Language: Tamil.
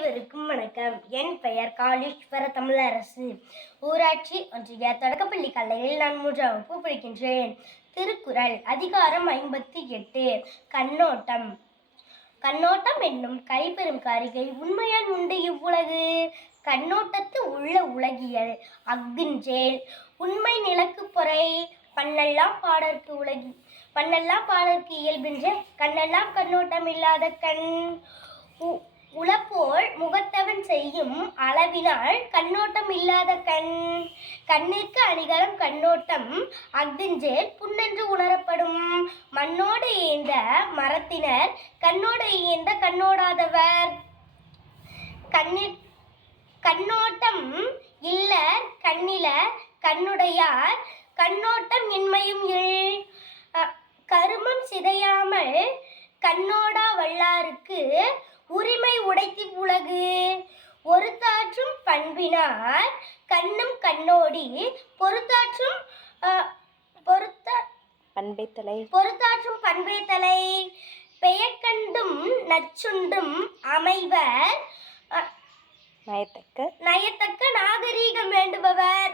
அனைவருக்கும் வணக்கம். என் பெயர் காளீஸ்வர தமிழரசு. ஊராட்சி ஒன்றிய தொடக்கப்பள்ளி கல்லையில் நான் மூன்றாம் வகுப்பு படிக்கின்றேன். திருக்குறள் அதிகாரம் ஐம்பத்தி எட்டு. கண்ணோட்டம். கண்ணோட்டம் என்னும் கைப்பெரும் காரிகை உண்மையால் உண்டு இவ்வுலகு. கண்ணோட்டத்து உள்ள உலகியல் அஃதின்றேல் உண்மை நிலக்கு பொறை பண்ணெல்லாம் பாடற்கு உலகி பண்ணெல்லாம் பாடற்கு இயல்பின்ற கண்ணெல்லாம் கண்ணோட்டம் இல்லாத கண் உளப்போல் முகத்தவன் செய்யும் அளவினால் கண்ணோட்டம் இல்லாத கண் கண்ணிற்கு அணிகலம் கண்ணோட்டம் அஃதின்றேல் புண்ணென்று உணரப்படும். மண்ணோடு ஏந்த மரத்தினர் கண்ணோடு ஏந்த கண்ணோடாதவர். கண்ணிற் கண்ணோட்டம் இல்ல கண்ணில கண்ணுடையார் கண்ணோட்டம் இன்மையும் இல். கருமம் சிதையாமல் கண்ணோடா வல்லாருக்கு ஒருத்தாற்றும் பண்பினார் கண்ணும் கண்ணோடி பொறுத்தாற்றும் அ, பொறுத்த பண்பைத்தலை. பொறுத்தாற்றும் பண்பே தலை பெயர்கண்டும் நச்சுண்டும் அமைவர் நயத்தக்க. நயத்தக்க நாகரீகம் வேண்டுபவர்.